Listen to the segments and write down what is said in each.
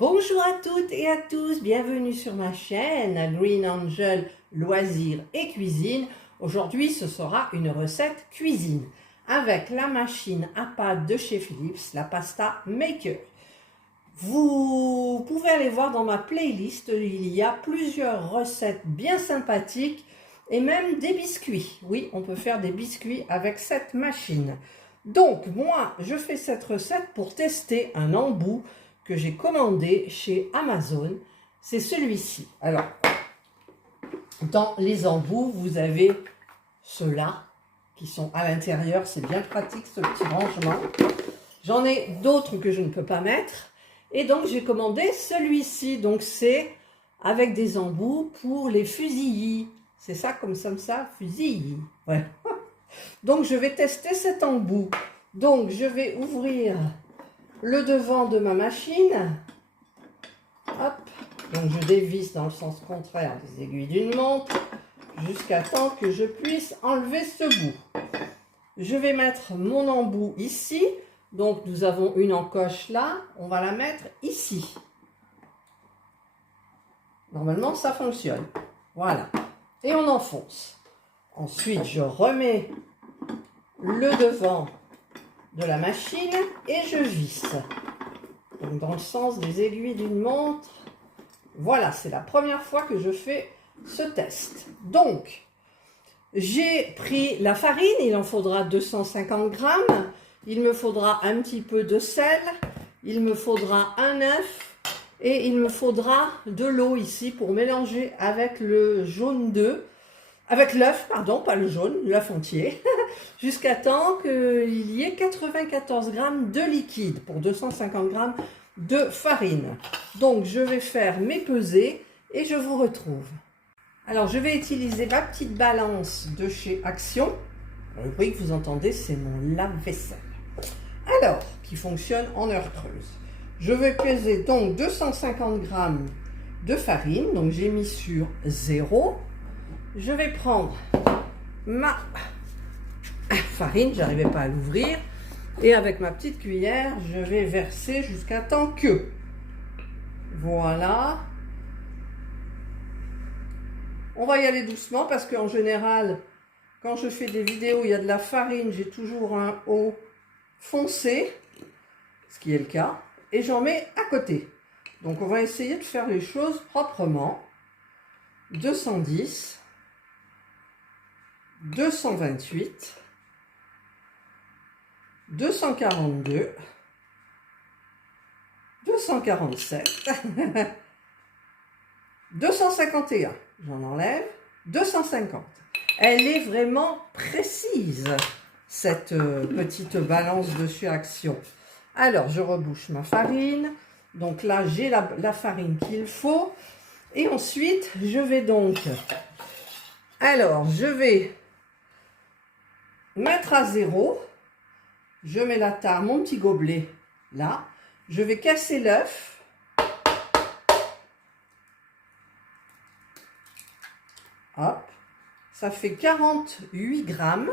Bonjour à toutes et à tous, bienvenue sur ma chaîne Green Angel Loisirs et Cuisine. Aujourd'hui, ce sera une recette cuisine avec la machine à pâte de chez Philips, la Pasta Maker. Vous pouvez aller voir dans ma playlist, il y a plusieurs recettes bien sympathiques et même des biscuits. Oui, on peut faire des biscuits avec cette machine. Donc, moi, je fais cette recette pour tester un embout que j'ai commandé chez Amazon. C'est celui-ci. Alors, dans les embouts, vous avez ceux-là qui sont à l'intérieur. C'est bien pratique, ce petit rangement. J'en ai d'autres que je ne peux pas mettre. Et donc, j'ai commandé celui-ci. Donc, c'est avec des embouts pour les fusillis. C'est ça, comme ça, fusillis. Ouais. Donc, je vais tester cet embout. Donc, je vais ouvrir le devant de ma machine. Hop. Donc, je dévisse dans le sens contraire des aiguilles d'une montre jusqu'à temps que je puisse enlever ce bout. Je vais mettre mon embout ici. Donc, nous avons une encoche là. On va la mettre ici. Normalement, ça fonctionne. Voilà. Et on enfonce. Ensuite, je remets le devant de la machine et je visse. Donc, dans le sens des aiguilles d'une montre. Voilà, c'est la première fois que je fais ce test. Donc, j'ai pris la farine, il en faudra 250 grammes. Il me faudra un petit peu de sel. Il me faudra un œuf. Et il me faudra de l'eau ici pour mélanger avec le jaune d'œuf. Avec l'œuf, pardon, pas le jaune, l'œuf entier. Jusqu'à temps qu'il y ait 94 grammes de liquide pour 250 grammes de farine. Donc, je vais faire mes pesées et je vous retrouve. Alors, je vais utiliser ma petite balance de chez Action. Le bruit que vous entendez, c'est mon lave-vaisselle. Alors, qui fonctionne en heure creuse. Je vais peser donc 250 grammes de farine. Donc, j'ai mis sur 0. Je vais prendre ma farine, j'arrivais pas à l'ouvrir. Et avec ma petite cuillère, je vais verser jusqu'à temps que. Voilà. On va y aller doucement parce qu'en général, quand je fais des vidéos, il y a de la farine, j'ai toujours un haut foncé, ce qui est le cas, et j'en mets à côté. Donc on va essayer de faire les choses proprement. 210, 228, 242, 247, 251, j'en enlève, 250. Elle est vraiment précise, cette petite balance de chez Action. Alors, je rebouche ma farine. Donc là, j'ai la farine qu'il faut. Et ensuite, je vais donc... Alors, je vais mettre à 0. Je mets la tare, mon petit gobelet, là. Je vais casser l'œuf. Hop. Ça fait 48 grammes.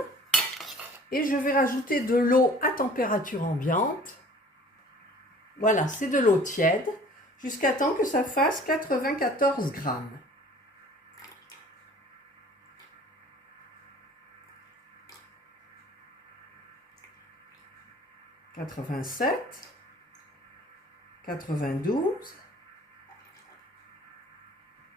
Et je vais rajouter de l'eau à température ambiante. Voilà, c'est de l'eau tiède. Jusqu'à temps que ça fasse 94 grammes. « 87, 92,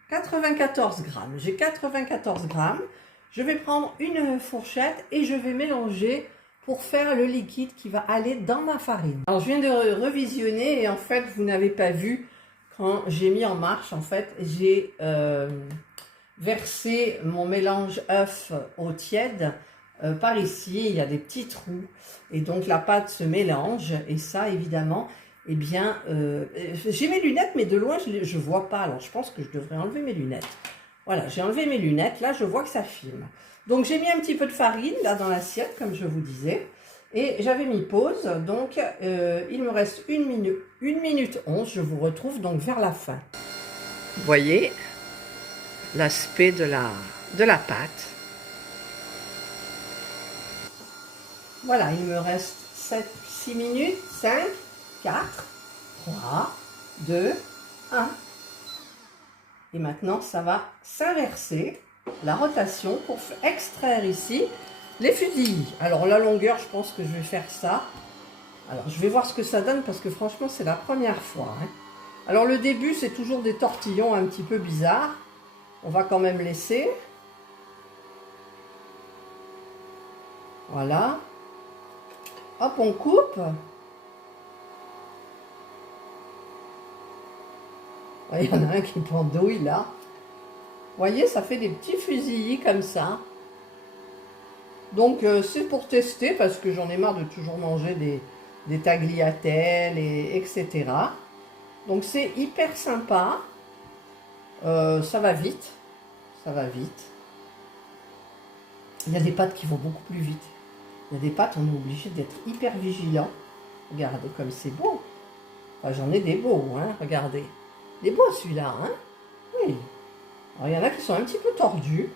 94 grammes. J'ai 94 grammes. Je vais prendre une fourchette et je vais mélanger pour faire le liquide qui va aller dans ma farine. Alors, je viens de revisionner et en fait, vous n'avez pas vu quand j'ai mis en marche. En fait, j'ai versé mon mélange œuf eau tiède. Par ici, il y a des petits trous et donc la pâte se mélange et ça, évidemment, eh bien, j'ai mes lunettes, mais de loin, je ne vois pas. Alors, je pense que je devrais enlever mes lunettes. Voilà, j'ai enlevé mes lunettes. Là, je vois que ça filme. Donc, j'ai mis un petit peu de farine, là, dans l'assiette, comme je vous disais. Et j'avais mis pause. Donc, il me reste 1 minute 11. Je vous retrouve donc vers la fin. Vous voyez l'aspect de la pâte. Voilà, il me reste 7, 6 minutes, 5, 4, 3, 2, 1. Et maintenant, ça va s'inverser, la rotation, pour extraire ici les fusillis. Alors, la longueur, je pense que je vais faire ça. Alors, je vais voir ce que ça donne, parce que franchement, c'est la première fois. Hein. Alors, le début, c'est toujours des tortillons un petit peu bizarres. On va quand même laisser. Voilà. Hop, on coupe. Il y en a un qui pendouille là. Vous voyez, ça fait des petits fusillis comme ça. Donc, c'est pour tester parce que j'en ai marre de toujours manger des tagliatelles, etc. Donc, c'est hyper sympa. Ça va vite. Ça va vite. Il y a des pâtes qui vont beaucoup plus vite. Il y a des pâtes, on est obligé d'être hyper vigilant. Regardez comme c'est beau. Enfin, j'en ai des beaux, hein, regardez. Il est beau celui-là, hein? Oui. Alors, il y en a qui sont un petit peu tordus.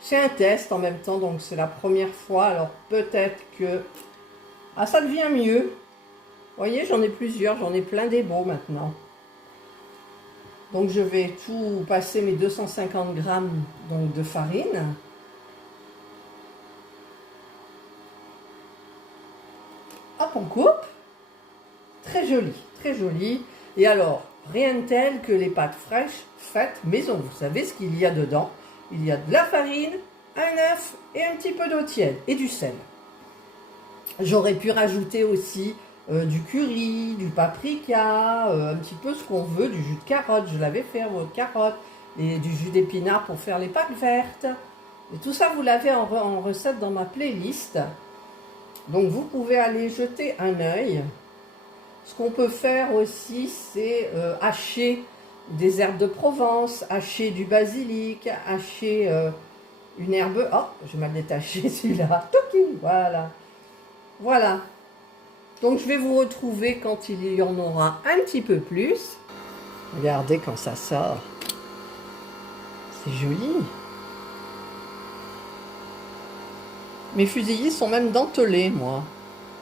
C'est un test en même temps, donc c'est la première fois. Alors, peut-être que... Ah, ça devient mieux. Vous voyez, j'en ai plusieurs. J'en ai plein des beaux maintenant. Donc, je vais tout passer mes 250 grammes donc, de farine. Hop, on coupe. Très joli, très joli. Et alors, rien de tel que les pâtes fraîches faites maison. Vous savez ce qu'il y a dedans? Il y a de la farine, un œuf et un petit peu d'eau tiède et du sel. J'aurais pu rajouter aussi du curry, du paprika, un petit peu ce qu'on veut, du jus de carotte. Je l'avais fait aux carottes et du jus d'épinard pour faire les pâtes vertes. Et tout ça, vous l'avez en recette dans ma playlist. Donc, vous pouvez aller jeter un œil. Ce qu'on peut faire aussi, c'est hacher des herbes de Provence, hacher du basilic, hacher une herbe... Oh, j'ai mal détaché celui-là. Voilà. Voilà. Donc, je vais vous retrouver quand il y en aura un petit peu plus. Regardez quand ça sort. C'est joli. Mes fusillis sont même dentelés, moi.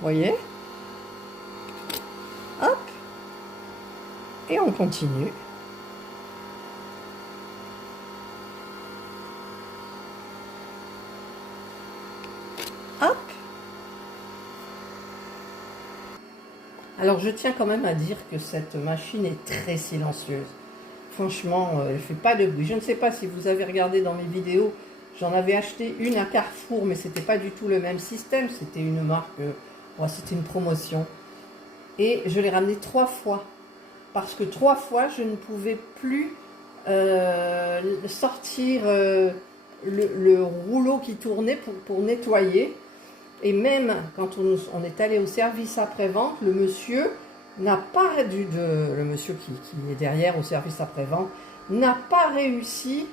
Vous voyez ? Hop. Et on continue. Hop. Alors, je tiens quand même à dire que cette machine est très silencieuse. Franchement, elle ne fait pas de bruit. Je ne sais pas si vous avez regardé dans mes vidéos. J'en avais acheté une à Carrefour, mais c'était pas du tout le même système. C'était une marque, c'était une promotion. Et je l'ai ramené 3 fois. Parce que 3 fois, je ne pouvais plus sortir le rouleau qui tournait pour nettoyer. Et même quand on est allé au service après-vente, le monsieur n'a pas le monsieur qui est derrière au service après-vente n'a pas réussi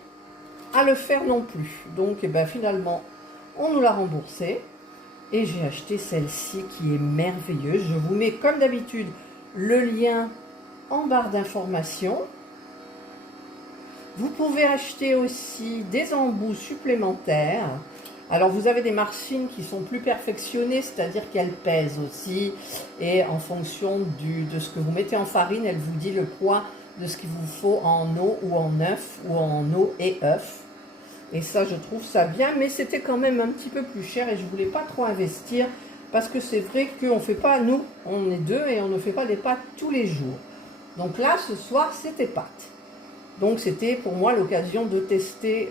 à le faire non plus. Donc, finalement, on nous l'a remboursé. Et j'ai acheté celle-ci qui est merveilleuse. Je vous mets, comme d'habitude, le lien en barre d'information. Vous pouvez acheter aussi des embouts supplémentaires. Alors, vous avez des machines qui sont plus perfectionnées, c'est-à-dire qu'elles pèsent aussi. Et en fonction de ce que vous mettez en farine, elle vous dit le poids de ce qu'il vous faut en eau ou en œuf, ou en eau et œuf. Et ça, je trouve ça bien, mais c'était quand même un petit peu plus cher et je ne voulais pas trop investir parce que c'est vrai qu'on ne fait pas, nous, on est 2 et on ne fait pas des pâtes tous les jours. Donc là, ce soir, c'était pâtes. Donc c'était pour moi l'occasion de tester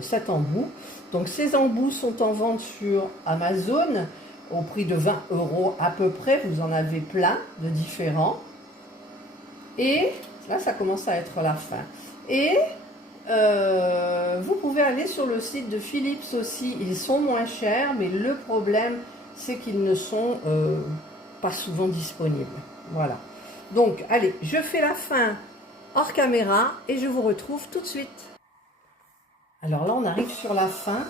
cet embout. Donc ces embouts sont en vente sur Amazon au prix de 20 € à peu près. Vous en avez plein de différents. Et là, ça commence à être la fin. Et vous pouvez aller sur le site de Philips aussi. Ils sont moins chers, mais le problème, c'est qu'ils ne sont pas souvent disponibles. Voilà. Donc, allez, je fais la fin hors caméra et je vous retrouve tout de suite. Alors là, on arrive sur la fin.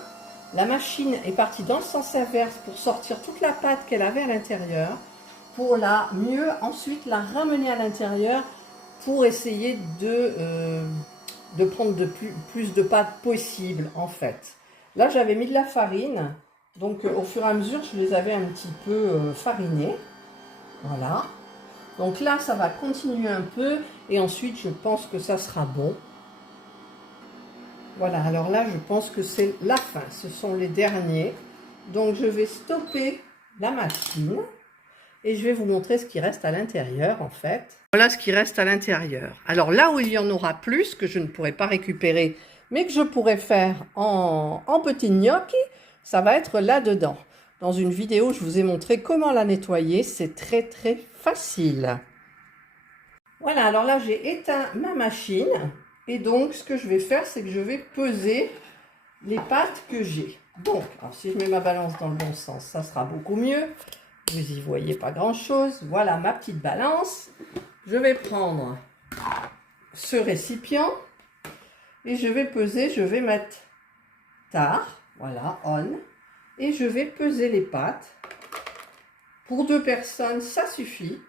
La machine est partie dans le sens inverse pour sortir toute la pâte qu'elle avait à l'intérieur, pour mieux ensuite la ramener à l'intérieur pour essayer de prendre plus de pâte possible en fait. Là, j'avais mis de la farine, donc au fur et à mesure, je les avais un petit peu farinés. Voilà. Donc là, ça va continuer un peu et ensuite, je pense que ça sera bon. Voilà, alors là, je pense que c'est la fin. Ce sont les derniers. Donc, je vais stopper la machine et je vais vous montrer ce qui reste à l'intérieur, en fait. Voilà ce qui reste à l'intérieur. Alors là où il y en aura plus, que je ne pourrai pas récupérer, mais que je pourrai faire en petits gnocchis, ça va être là-dedans. Dans une vidéo, je vous ai montré comment la nettoyer. C'est très, très facile. Voilà, alors là, j'ai éteint ma machine. Et donc, ce que je vais faire, c'est que je vais peser les pâtes que j'ai. Donc, alors, si je mets ma balance dans le bon sens, ça sera beaucoup mieux. Vous y voyez pas grand-chose. Voilà ma petite balance. Je vais prendre ce récipient et je vais peser. Je vais mettre tard, voilà, on. Et je vais peser les pâtes. Pour 2 personnes, ça suffit.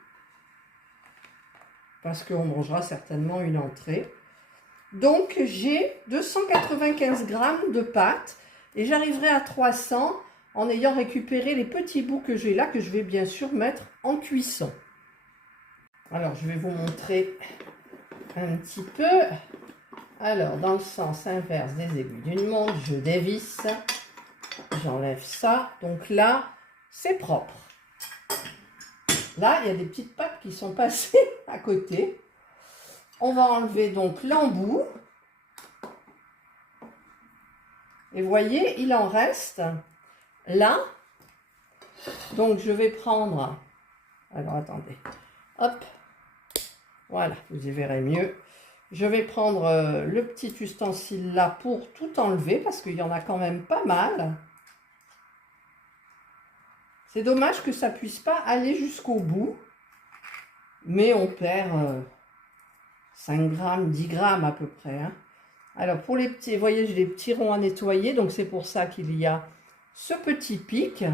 Parce qu'on mangera certainement une entrée. Donc, j'ai 295 grammes de pâtes et j'arriverai à 300 en ayant récupéré les petits bouts que j'ai là, que je vais bien sûr mettre en cuisson. Alors, je vais vous montrer un petit peu. Alors, dans le sens inverse des aiguilles d'une montre, je dévisse, j'enlève ça. Donc là, c'est propre. Là, il y a des petites pâtes qui sont passées à côté. On va enlever donc l'embout. Et vous voyez, il en reste là. Donc, je vais prendre... Alors, attendez. Hop. Voilà, vous y verrez mieux. Je vais prendre le petit ustensile là pour tout enlever parce qu'il y en a quand même pas mal. C'est dommage que ça ne puisse pas aller jusqu'au bout. Mais on perd 5 grammes, 10 grammes à peu près. Hein. Alors, pour les petits, vous voyez, j'ai des petits ronds à nettoyer. Donc, c'est pour ça qu'il y a ce petit pic.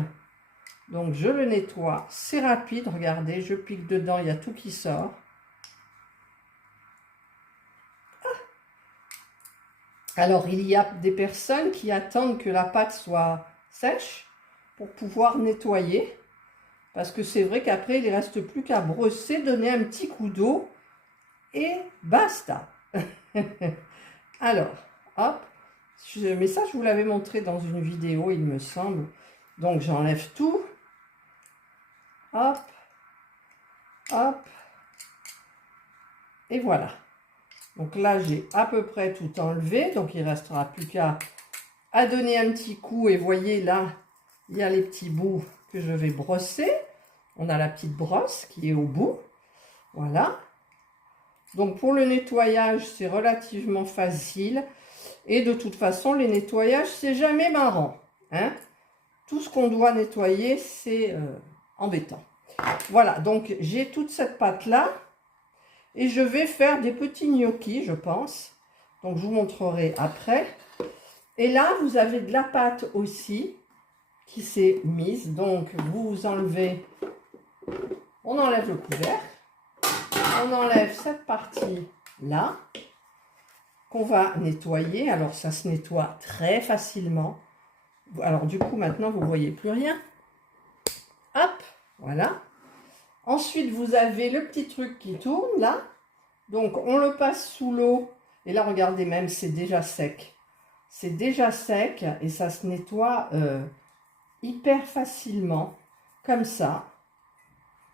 Donc, je le nettoie. C'est rapide. Regardez, je pique dedans. Il y a tout qui sort. Alors, il y a des personnes qui attendent que la pâte soit sèche pour pouvoir nettoyer. Parce que c'est vrai qu'après, il ne reste plus qu'à brosser, donner un petit coup d'eau et basta. Alors, hop. Mais ça, je vous l'avais montré dans une vidéo, il me semble. Donc, j'enlève tout. Hop. Hop. Et voilà. Donc là, j'ai à peu près tout enlevé. Donc, il ne restera plus qu'à donner un petit coup. Et voyez, là, il y a les petits bouts que je vais brosser. On a la petite brosse qui est au bout. Voilà. Donc, pour le nettoyage, c'est relativement facile. Et de toute façon, les nettoyages, c'est jamais marrant. Hein? Tout ce qu'on doit nettoyer, c'est embêtant. Voilà, donc j'ai toute cette pâte-là. Et je vais faire des petits gnocchis, je pense. Donc, je vous montrerai après. Et là, vous avez de la pâte aussi qui s'est mise. Donc, vous enlevez... On enlève le couvercle. On enlève cette partie-là qu'on va nettoyer. Alors, ça se nettoie très facilement. Alors, du coup, maintenant, vous ne voyez plus rien. Hop, voilà. Ensuite, vous avez le petit truc qui tourne, là. Donc, on le passe sous l'eau. Et là, regardez même, c'est déjà sec. C'est déjà sec et ça se nettoie hyper facilement, comme ça.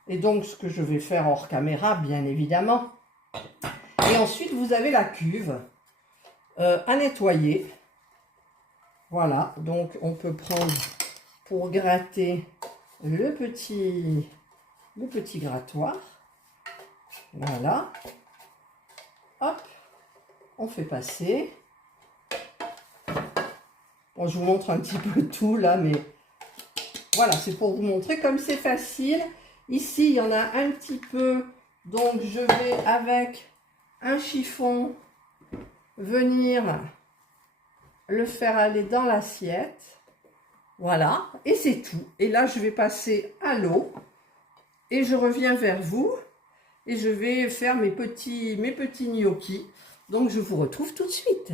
Et donc, ce que je vais faire hors caméra, bien évidemment. Et ensuite, vous avez la cuve à nettoyer. Voilà, donc on peut prendre pour gratter le petit grattoir. Voilà. Hop, on fait passer. Bon, je vous montre un petit peu tout là, mais voilà, c'est pour vous montrer comme c'est facile. Ici, il y en a un petit peu, donc je vais avec un chiffon venir le faire aller dans l'assiette. Voilà, et c'est tout. Et là, je vais passer à l'eau et je reviens vers vous et je vais faire mes petits gnocchis. Donc, je vous retrouve tout de suite.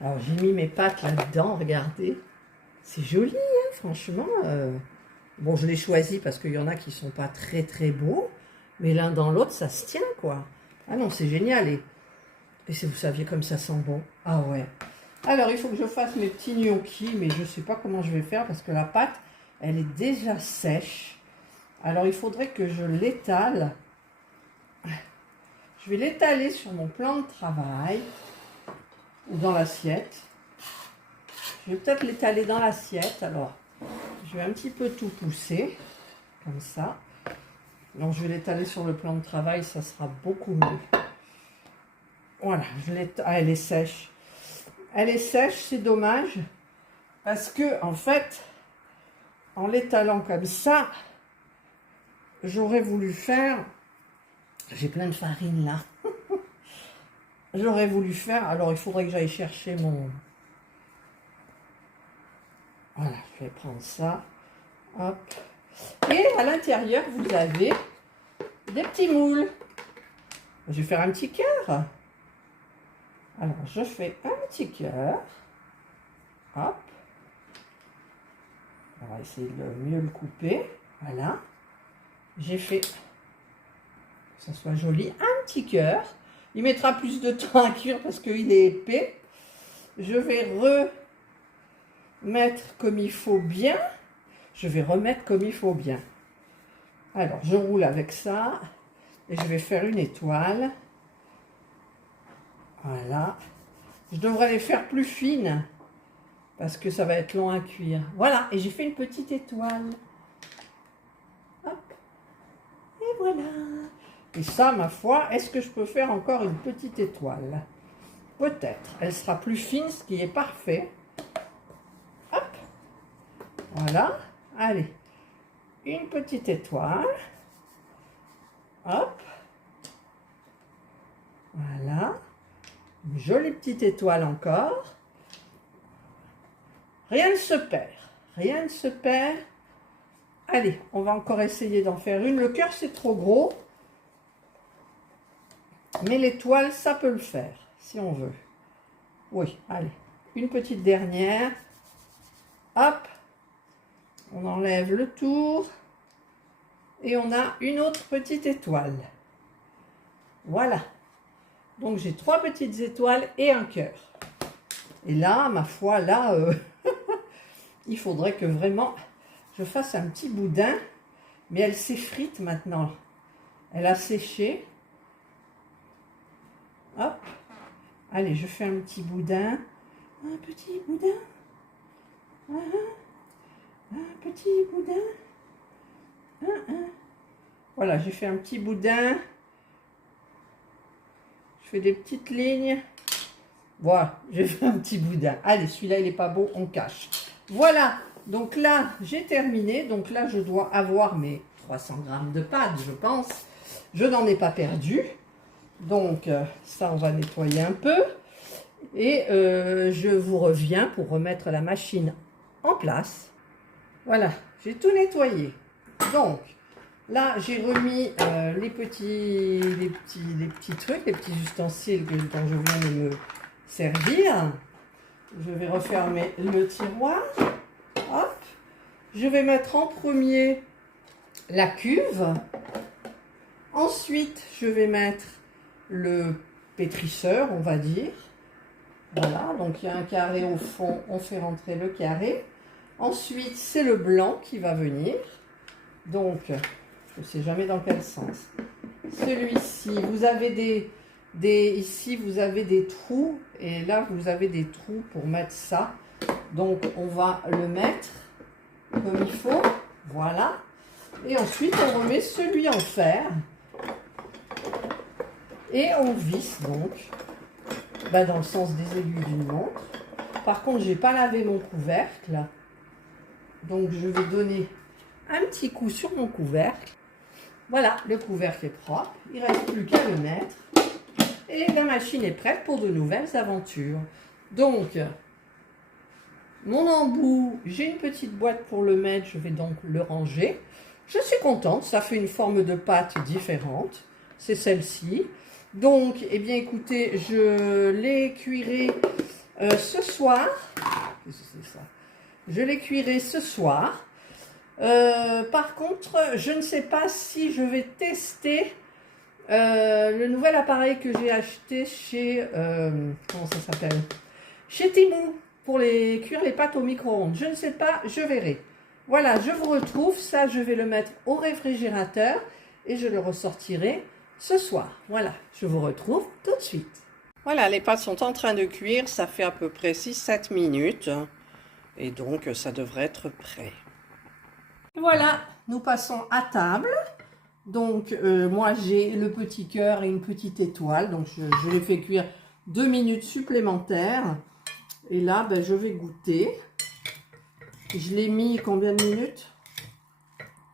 Alors, j'ai mis mes pâtes là-dedans, regardez. C'est joli, hein, franchement. Bon, je l'ai choisi parce qu'il y en a qui ne sont pas très très beaux. Mais l'un dans l'autre, ça se tient, quoi. Ah non, c'est génial. Et si vous saviez comme ça sent bon. Ah ouais. Alors, il faut que je fasse mes petits gnocchis, mais je ne sais pas comment je vais faire parce que la pâte, elle est déjà sèche. Alors, il faudrait que je l'étale. Je vais l'étaler sur mon plan de travail ou dans l'assiette. Je vais peut-être l'étaler dans l'assiette. Alors, je vais un petit peu tout pousser, comme ça. Donc, je vais l'étaler sur le plan de travail, ça sera beaucoup mieux. Voilà, elle est sèche. Elle est sèche, c'est dommage. Parce que, en fait, en l'étalant comme ça, j'aurais voulu faire... J'ai plein de farine là. J'aurais voulu faire... Alors, il faudrait que j'aille chercher mon... Voilà, je vais prendre ça. Hop. Et à l'intérieur, vous avez des petits moules. Je vais faire un petit cœur. Alors, je fais un petit cœur. Hop. On va essayer de mieux le couper. Voilà. J'ai fait, que ça soit joli, un petit cœur. Il mettra plus de temps à cuire parce qu'il est épais. Je vais remettre comme il faut bien. Je vais remettre comme il faut bien. Alors, je roule avec ça. Et je vais faire une étoile. Voilà. Je devrais les faire plus fines. Parce que ça va être long à cuire. Voilà. Et j'ai fait une petite étoile. Hop. Et voilà. Et ça, ma foi, est-ce que je peux faire encore une petite étoile? Peut-être. Elle sera plus fine, ce qui est parfait. Hop. Voilà. Allez. Une petite étoile. Hop. Voilà. Une jolie petite étoile encore. Rien ne se perd. Rien ne se perd. Allez, on va encore essayer d'en faire une. Le cœur, c'est trop gros. Mais l'étoile, ça peut le faire, si on veut. Oui, allez. Une petite dernière. Hop. On enlève le tour. Et on a une autre petite étoile. Voilà. Donc, j'ai 3 petites étoiles et un cœur. Et là, ma foi, là, il faudrait que vraiment je fasse un petit boudin. Mais elle s'effrite maintenant. Elle a séché. Hop. Allez, je fais un petit boudin. Un petit boudin. Un petit boudin. Voilà, j'ai fait un petit boudin. Je fais des petites lignes. Voilà, j'ai fait un petit boudin. Allez, celui-là, il n'est pas beau, on cache. Voilà, donc là, j'ai terminé. Donc là, je dois avoir mes 300 grammes de pâte, je pense. Je n'en ai pas perdu. Donc, ça, on va nettoyer un peu. Et je vous reviens pour remettre la machine en place. Voilà, j'ai tout nettoyé. Donc, là, j'ai remis les petits trucs, les petits ustensiles dont je viens de me servir. Je vais refermer le tiroir. Hop. Je vais mettre en premier la cuve. Ensuite, je vais mettre le pétrisseur, on va dire. Voilà, donc il y a un carré au fond, on fait rentrer le carré. Ensuite, c'est le blanc qui va venir. Donc, je ne sais jamais dans quel sens. Celui-ci, vous avez ici, vous avez des trous. Et là, vous avez des trous pour mettre ça. Donc, on va le mettre comme il faut. Voilà. Et ensuite, on remet celui en fer. Et on visse donc dans le sens des aiguilles d'une montre. Par contre, je n'ai pas lavé mon couvercle. Donc, je vais donner un petit coup sur mon couvercle. Voilà, le couvercle est propre. Il ne reste plus qu'à le mettre. Et la machine est prête pour de nouvelles aventures. Donc, mon embout, j'ai une petite boîte pour le mettre. Je vais donc le ranger. Je suis contente. Ça fait une forme de pâte différente. C'est celle-ci. Donc, eh bien, écoutez, je les cuirai ce soir. Qu'est-ce que c'est ça? Je les cuirai ce soir. Par contre, je ne sais pas si je vais tester le nouvel appareil que j'ai acheté chez... comment ça s'appelle? Chez Temu, pour cuire les pâtes au micro-ondes. Je ne sais pas, je verrai. Voilà, je vous retrouve. Ça, je vais le mettre au réfrigérateur et je le ressortirai ce soir. Voilà, je vous retrouve tout de suite. Voilà, les pâtes sont en train de cuire. Ça fait à peu près 6-7 minutes. Et donc, ça devrait être prêt. Voilà, nous passons à table. Donc, moi, j'ai le petit cœur et une petite étoile. Donc, je les fais cuire 2 minutes supplémentaires. Et là, ben, je vais goûter. Je l'ai mis combien de minutes?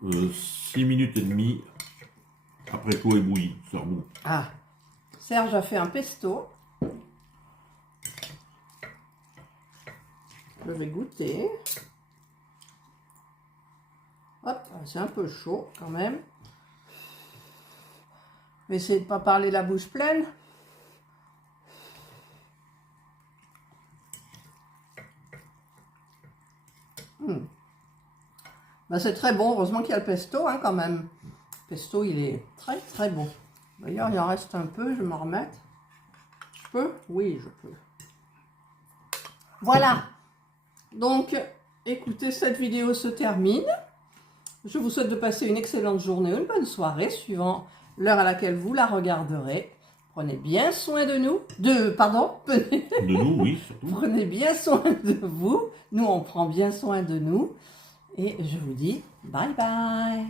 6 minutes et demie. Après chaud et bouilli, ça bon. Ah, Serge a fait un pesto. Je vais goûter. Hop, c'est un peu chaud quand même. Je vais essayer de ne pas parler la bouche pleine. Ben, c'est très bon, heureusement qu'il y a le pesto hein, quand même. Le pesto, il est très très bon. D'ailleurs, il en reste un peu, je vais m'en remettre. Je peux? Oui, je peux. Voilà. Donc, écoutez, cette vidéo se termine. Je vous souhaite de passer une excellente journée ou une bonne soirée, suivant l'heure à laquelle vous la regarderez. Prenez bien soin de nous. De nous, oui, surtout. Prenez bien soin de vous. Nous, on prend bien soin de nous. Et je vous dis bye bye.